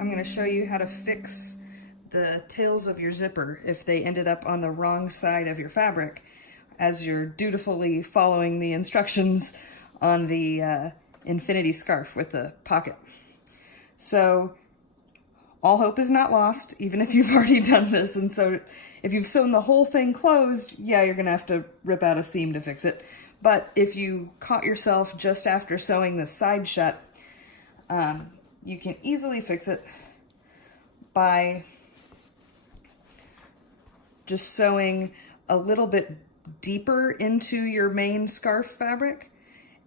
I'm going to show you how to fix the tails of your zipper if they ended up on the wrong side of your fabric as you're dutifully following the instructions on the infinity scarf with the pocket. So all hope is not lost, even if you've already done this. And so if you've sewn the whole thing closed, yeah, you're gonna have to rip out a seam to fix it. But if you caught yourself just after sewing the side shut, you can easily fix it by just sewing a little bit deeper into your main scarf fabric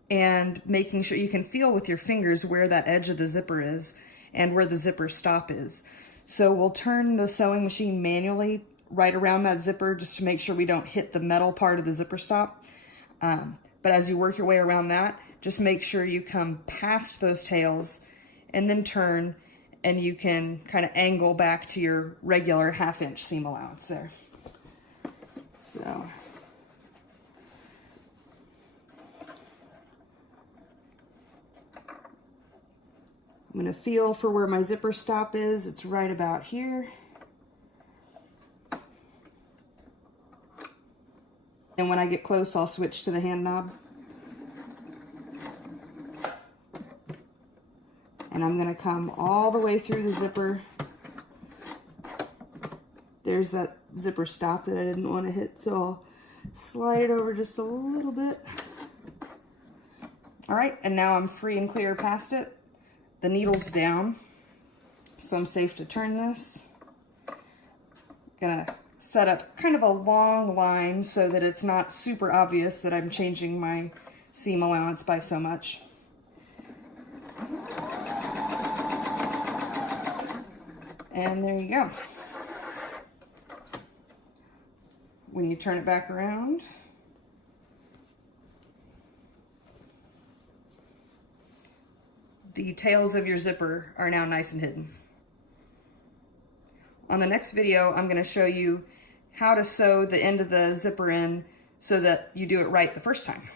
and making sure you can feel with your fingers where that edge of the zipper is and where the zipper stop is. So we'll turn the sewing machine manually right around that zipper just to make sure we don't hit the metal part of the zipper stop. But as you work your way around that, just make sure you come past those tails and then turn, and you can kind of angle back to your regular 1/2 inch seam allowance there. So I'm going to feel for where my zipper stop is. It's right about here. And when I get close, I'll switch to the hand knob. And I'm going to come all the way through the zipper. There's that zipper stop that I didn't want to hit, so I'll slide it over just a little bit. All right, and now I'm free and clear past it. The needle's down, so I'm safe to turn this. Gonna set up kind of a long line so that it's not super obvious that I'm changing my seam allowance by so much. And there you go. When you turn it back around, the tails of your zipper are now nice and hidden. On the next video, I'm going to show you how to sew the end of the zipper in so that you do it right the first time.